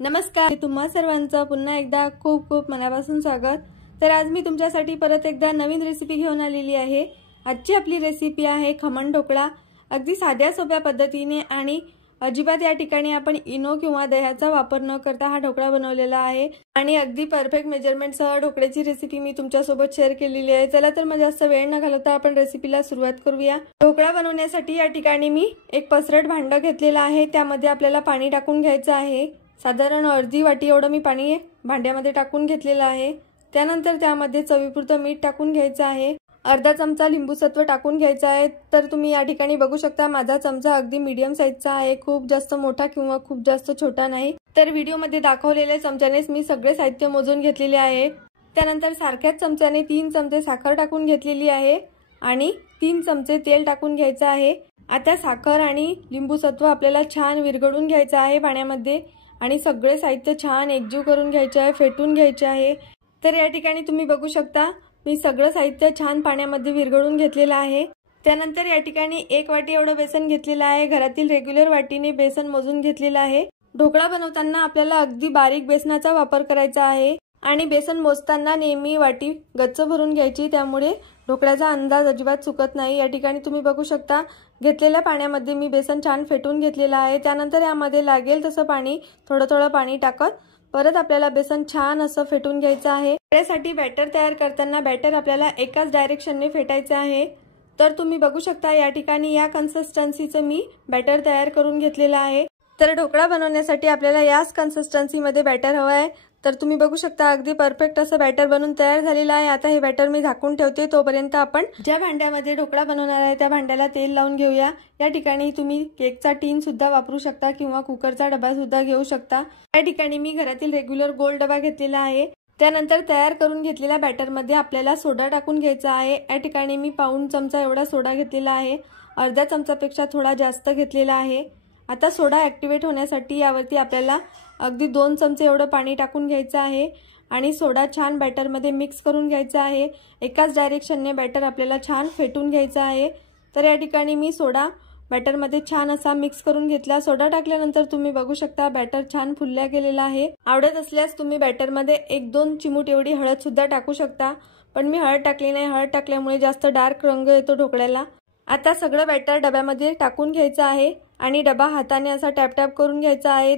नमस्कार, तुम्हा सर्वांचं पुन्हा एकदा खूप खूप मनापासून स्वागत। तर आज मी तुमच्यासाठी परत एकदा नवीन रेसिपी घेऊन आलेली आहे। आजची आपली रेसिपी आहे खमण ढोकळा। अगदी साध्या सोप्या पद्धतीने आणि अजिबात या ठिकाणी आपण इनो किंवा दह्याचा वापर न करता हा ढोकळा बनवलेला आहे आणि अगदी परफेक्ट मेजरमेंट सह ढोकळ्याची रेसिपी मी तुमच्यासोबत शेअर केलेली आहे। चला तर मग जास्त वेळ न घालवता आपण रेसिपीला सुरुवात करूया। ढोकळा बनवण्यासाठी या ठिकाणी मी एक पसरट भांडं घेतलेला आहे। त्यामध्ये आपल्याला पाणी टाकून घ्यायचं आहे। साधारण अर्धी वाटी एवढं मी पाणी भांड्यामध्ये टाकून घेतलेलं आहे। त्यानंतर त्यामध्ये चवीपुरतं मीठ टाकून घ्यायचं आहे। अर्धा चमचा लिंबू सत्व टाकून घ्यायचं आहे। तर तुम्ही या ठिकाणी बघू शकता माझा चमचा अगदी मीडियम साईजचा आहे, खूप जास्त मोठा किंवा खूप जास्त छोटा नाही। तर व्हिडिओमध्ये दाखवलेल्या चमच्यानेच मी सगळे साहित्य मोजून घेतलेले आहे। त्यानंतर सारख्याच चमच्याने 3 चमचे साखर टाकून घेतलेली आहे आणि 3 चमचे तेल टाकून घ्यायचं आहे। आता साखर आणि लिंबू सत्व आपल्याला छान विरघळून घ्यायचं आहे पाण्यामध्ये आणि सगळे साहित्य छान एकजीव करून घ्यायचे आहे, फेटून घ्यायचे आहे। तर या ठिकाणी तुम्ही बघू शकता मी सगळं साहित्य छान पाण्यामध्ये विरघळून घेतलेलं आहे। त्यानंतर या ठिकाणी 1 वाटी एवढं बेसन घेतलेलं आहे। घरातील रेग्युलर वाटीने बेसन मोजून घेतलेलं आहे। ढोकळा बनवताना आपल्याला अगदी बारीक बेसनाचा वापर करायचा आहे आणि बेसन मोजताना नेहमी वाटी गच्च भरून घ्यायची, त्यामुळे ढोकळ्याचा अंदाज अजिबात चुकत नाही। या ठिकाणी तुम्ही बघू शकता घेतलेल्या पाण्यामध्ये मी बेसन छान फेटून घेतलेलं आहे। त्यानंतर यामध्ये लागेल तसं पाणी थोडं थोडं पाणी टाकत परत आपल्याला बेसन छान असं फेटून घ्यायचं आहे। ढोकळ्यासाठी बॅटर तयार करताना बॅटर आपल्याला एकाच डायरेक्शनने फेटायचे आहे। तर तुम्ही बघू शकता या ठिकाणी या कन्सिस्टन्सीचं मी बॅटर तयार करून घेतलेलं आहे। तर ढोकळा बनवण्यासाठी आपल्याला याच कन्सिस्टन्सीमध्ये बॅटर हवं आहे। तर तुम्ही बघू शकता अगदी परफेक्ट असं बॅटर बनून तयार झालेलं आहे। आता हे बॅटर मी झाकून ठेवते, तोपर्यंत आपण ज्या भांड्यामध्ये ढोकळा बनवणार आहे त्या भांड्याला तेल लावून घेऊया। या ठिकाणी तुम्ही केकचा टीन सुद्धा वापरू शकता किंवा कुकरचा डबा सुद्धा घेऊ शकता। या ठिकाणी मी घरातील रेग्युलर गोल डबा घेतलेला आहे। त्यानंतर तयार करून घेतलेल्या बॅटरमध्ये आपल्याला सोडा टाकून घ्यायचा आहे। या ठिकाणी मी पाऊण चमचा एवढा सोडा घेतलेला आहे, अर्ध्या चमचापेक्षा थोडा जास्त घेतलेला आहे। आता सोडा ऍक्टिव्हेट होण्यासाठी यावरती आपल्याला अगदी 2 चमचे एवढं पाणी टाकून घ्यायचं आहे आणि सोडा छान बॅटरमध्ये मिक्स करून घ्यायचा आहे। एकाच डायरेक्शनने बॅटर आपल्याला छान फेटून घ्यायचं आहे। तर या ठिकाणी मी सोडा बॅटरमध्ये छान असा मिक्स करून घेतला। सोडा टाकल्यानंतर तुम्ही बघू शकता बॅटर छान फुलल्या गेलेला आहे। आवडत असल्यास तुम्ही बॅटरमध्ये 1-2 चिमूट एवढी हळद सुद्धा टाकू शकता, पण मी हळद टाकली नाही। हळद टाकल्यामुळे जास्त डार्क रंग येतो ढोकळ्याला। आता सगळं बॅटर डब्यामध्ये टाकून घ्यायचं आहे आणि डबा हाताने असा टॅप टॅप करून घ्यायचा आहे।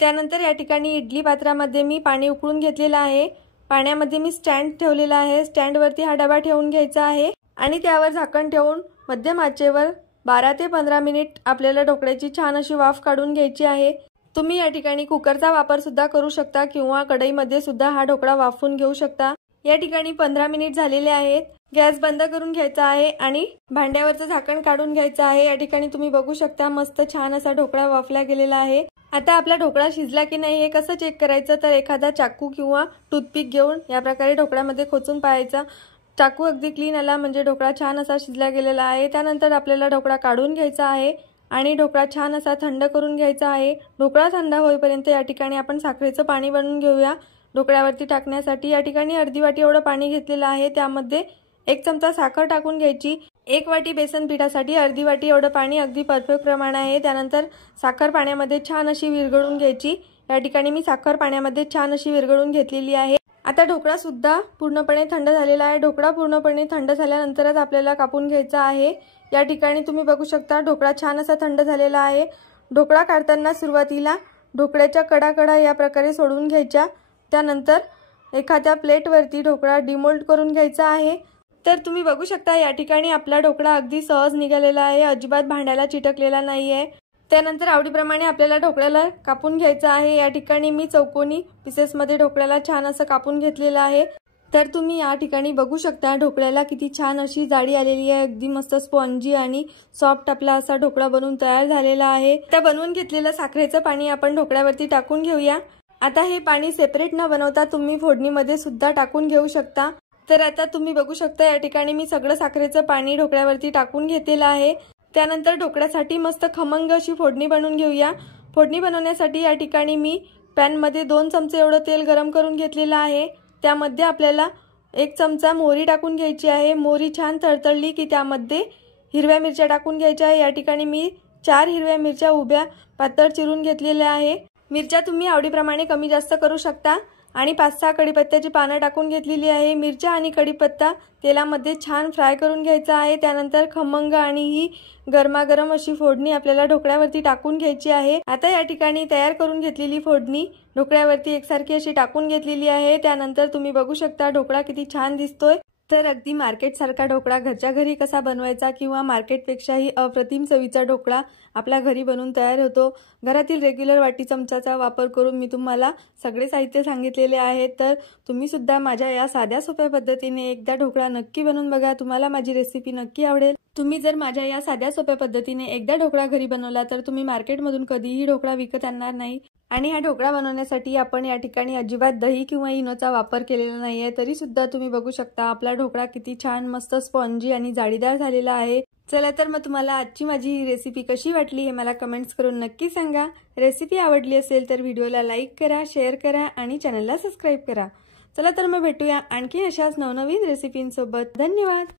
त्यानंतर या ठिकाणी इडली पात्रामध्ये मी पाणी उकळून घेतलेलं आहे। पाण्यामध्ये मी स्टँड ठेवलेला आहे। स्टँडवरती हा डबा ठेवून घ्यायचा आहे आणि त्यावर झाकण ठेवून मध्यम आचेवर 12 ते 15 मिनिट आपल्याला ढोकळ्याची छान अशी वाफ काढून घ्यायची आहे। तुम्ही या ठिकाणी कुकरचा वापर सुद्धा करू शकता किंवा कढईमध्ये सुद्धा हा ढोकळा वाफवून घेऊ शकता। या ठिकाणी 15 मिनिट झालेले आहेत। गॅस बंद करून घ्यायचा आहे आणि भांड्यावरचं झाकण काढून घ्यायचं आहे। या ठिकाणी तुम्ही बघू शकता मस्त छान असा ढोकळा वाफला गेलेला आहे। आता आपला ढोकळा शिजला की नाही हे कसं चेक करायचं, तर एखादा चाकू किंवा टूथपिक घेऊन या प्रकारे ढोकळ्यामध्ये खोचून पाहायचा। चाकू अगदी क्लीन आला म्हणजे ढोकळा छान असा शिजला गेलेला आहे। त्यानंतर आपल्याला ढोकळा काढून घ्यायचा आहे आणि ढोकळा छान असा थंड करून घ्यायचा आहे। ढोकळा थंड होईपर्यंत या ठिकाणी आपण साखरेचं पाणी बनवून घेऊया। ढोकळ्यावरती टाकण्यासाठी या ठिकाणी अर्धी वाटी एवढं पाणी घेतलेलं आहे। त्यामध्ये 1 चमचा साखर टाकून घ्यायची। 1 वाटी बेसन पिठासाठी अर्धी वाटी एवढं पाणी अगदी परफेक्ट प्रमाण आहे। त्यानंतर साखर पाण्यामध्ये छान अशी विरघळून घ्यायची। या ठिकाणी मी साखर पाण्यामध्ये छान अशी विरघळून घेतलेली आहे। आता ढोकळा सुद्धा पूर्णपणे थंड झालेला आहे। ढोकळा पूर्णपणे थंड झाल्यानंतरच आपल्याला कापून घ्यायचा आहे। या ठिकाणी तुम्ही बघू शकता ढोकळा छान असा थंड झालेला आहे। ढोकळा काढताना सुरुवातीला ढोकळ्याच्या कडा या प्रकारे सोडून घ्यायच्या। त्यानंतर एखाद्या प्लेटवरती ढोकळा डिमोल्ड करून घ्यायचा आहे। तर तुम्ही बघू शकता या ठिकाणी आपला ढोकळा अगदी सहज निघालेला आहे, अजिबात भांड्याला चिटकलेला नाहीये। त्यानंतर आवडीप्रमाणे आपल्याला ढोकळ्याला कापून घ्यायचं आहे। या ठिकाणी मी चौकोनी पीसेसमध्ये ढोकळ्याला छान असं कापून घेतलेलं आहे। तर तुम्ही या ठिकाणी बघू शकता ढोकळ्याला किती छान अशी जाडी आलेली आहे। अगदी मस्त स्पॉन्जी आणि सॉफ्ट आपला असा ढोकळा बनवून तयार झालेला आहे। त्या बनवून घेतलेलं साखरेचं पाणी आपण ढोकळ्यावरती टाकून घेऊया। आता हे पाणी सेपरेट न बनवता तुम्ही फोडणीमध्ये सुद्धा टाकून घेऊ शकता। तर आता तुम्ही बघू शकता या ठिकाणी मी सगळं साखरेचं पाणी ढोकळ्यावरती टाकून घेतलेलं आहे। त्यानंतर ढोकळ्यासाठी मस्त खमंग अशी फोडणी बनवून घेऊया। फोडणी बनवण्यासाठी या ठिकाणी मी पॅनमध्ये 2 चमचे एवढं तेल गरम करून घेतलेलं आहे। त्यामध्ये आपल्याला 1 चमचा मोहरी टाकून घ्यायची आहे। मोहरी छान तळतळली की त्यामध्ये हिरव्या मिरच्या टाकून घ्यायच्या आहे। या ठिकाणी मी 4 हिरव्या मिरच्या उभ्या पातळ चिरून घेतलेल्या आहे। मिरच्या तुम्ही आवडीप्रमाणे कमी जास्त करू शकता। आणि 5-6 कढीपत्त्याची पानं टाकून घेतलेली आहे। मिरच्या आणि कढीपत्ता तेलामध्ये छान फ्राय करून घ्यायचा आहे। त्यानंतर खमंग आणि ही गरमागरम अशी फोडणी आपल्याला ढोकळ्यावरती टाकून घ्यायची आहे। आता या ठिकाणी तयार करून घेतलेली फोडणी ढोकळ्यावरती एकसारखी अशी टाकून घेतलेली आहे। त्यानंतर तुम्ही बघू शकता ढोकळा किती छान दिसतोय। तर अगदी मार्केट सारखा ढोकळा घरच्या घरी कसा बनवायचा किंवा मार्केटपेक्षाही अप्रतिम चवीचा ढोकळा आपल्या घरी बनवून तयार होतो। घरातील रेग्युलर वाटी चमचाचा वापर करून मी तुम्हाला सगळे साहित्य सांगितलेले आहे। तर तुम्ही सुद्धा माझ्या या साध्या सोप्या पद्धतीने एकदा ढोकळा नक्की बनवून बघा। तुम्हाला माझी रेसिपी नक्की आवडेल। तुम्ही जर माझ्या या साध्या सोप्या पद्धतीने एकदा ढोकळा घरी बनवला तर तुम्ही मार्केटमधून कधीही ढोकळा विकत आणणार नाही। आणि हा ढोकळा बनवण्यासाठी आपण या ठिकाणी अजिबात दही किंवा इनोचा वापर केलेला नाहीये। तरी सुद्धा तुम्ही बघू शकता आपला ढोकळा किती छान मस्त स्पॉन्जी आणि जाळीदार झालेला आहे। चला तर मग तुम्हाला आजची माझी ही रेसिपी कशी वाटली हे मला कमेंट्स करून नक्की सांगा। रेसिपी आवडली असेल तर व्हिडिओला लाईक करा, शेअर करा आणि चॅनलला सबस्क्राइब करा। चला तर मग भेटूया आणखी अशाच नवनवीन रेसिपींसोबत। धन्यवाद।